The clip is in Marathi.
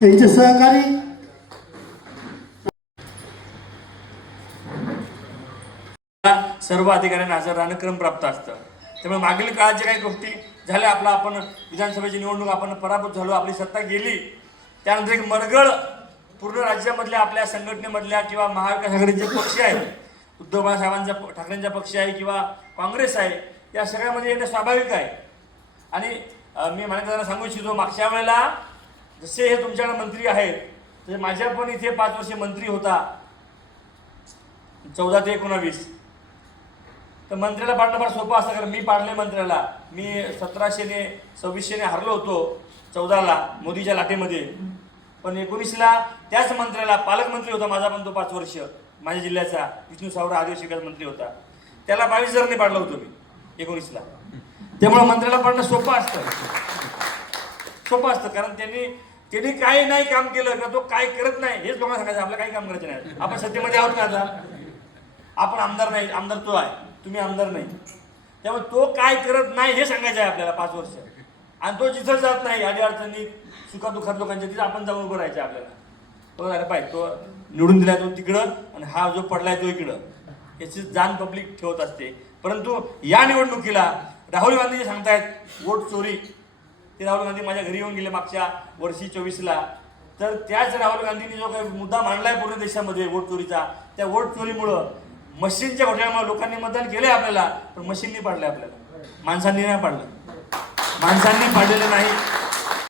त्यांचे सहकारी सर्व अधिकाऱ्यांना हजर राहणं क्रमप्राप्त असतं. त्यामुळे मागील काळात जे काही गोष्टी झाल्या, आपण विधानसभेची निवडणूक आपण पराभूत झालो, आपली सत्ता गेली, त्यानंतर एक मरगळ पूर्ण राज्यामधल्या आपल्या संघटनेमधल्या किंवा महाविकास आघाडीचे पक्ष आहेत, उद्धव बाळासाहेबांचा ठाकरेंचा पक्ष आहे किंवा काँग्रेस आहे, या सगळ्यामध्ये येणं स्वाभाविक आहे. आणि मी मला सांगू इच्छितो, मागच्या वेळेला जसे हे तुमच्याकडे मंत्री आहेत तसे माझ्या पण इथे 5 वर्षे मंत्री होता, 14 ते 19. तर मंत्र्याला पाडणं फार सोपं असतं, कारण मी पाडले मंत्र्याला. मी 1700ने 2600ने हरलो होतो 14ला मोदीच्या लाटेमध्ये. पण 19ला त्याच मंत्र्याला, पालकमंत्री होता माझा पण तो 5 वर्ष माझ्या जिल्ह्याचा, विष्णू सावरा आदिवासी विकास मंत्री होता, त्याला 22,000ने पाडलं होतं मी 19ला. त्यामुळे मंत्र्याला पाडणं सोपं असतं, कारण त्यांनी काय नाही काम केलं किंवा तो काय करत नाही हेच लोकांना सांगायचं. आपलं काही काम करायचं नाही. आपण सत्तेमध्ये आहोत का आता? आपण आमदार नाही, आमदार तो आहे, तुम्ही आमदार नाही. त्यामुळे तो काय करत नाही हे सांगायचं आहे आपल्याला 5 वर्ष. आणि तो जिथं जात नाही अडीअडचणीत सुखादुखात लोकांच्या, तिथं आपण जाऊन उभं राहायचं आपल्याला. तो अरे पाहिजे, तो निवडून दिलाय तो तिकडं आणि हा जो पडलाय तो इकडं, याची जाण पब्लिक ठेवत असते. परंतु या निवडणुकीला राहुल गांधी जे सांगतायत वोट चोरी, ते राहुल गांधी माझ्या घरी येऊन गेले मागच्या वर्षी 24ला. तर त्याच राहुल गांधींनी जो काही मुद्दा मांडलाय पूर्ण देशामध्ये वोट चोरीचा, त्या वोट चोरीमुळं, मशीनच्या घोटाळ्यामुळे लोकांनी मतदान केलंय आपल्याला, पण मशीननी पाडलंय आपल्याला, माणसांनी नाही पाडलं. माणसांनी पाडलेलं नाही.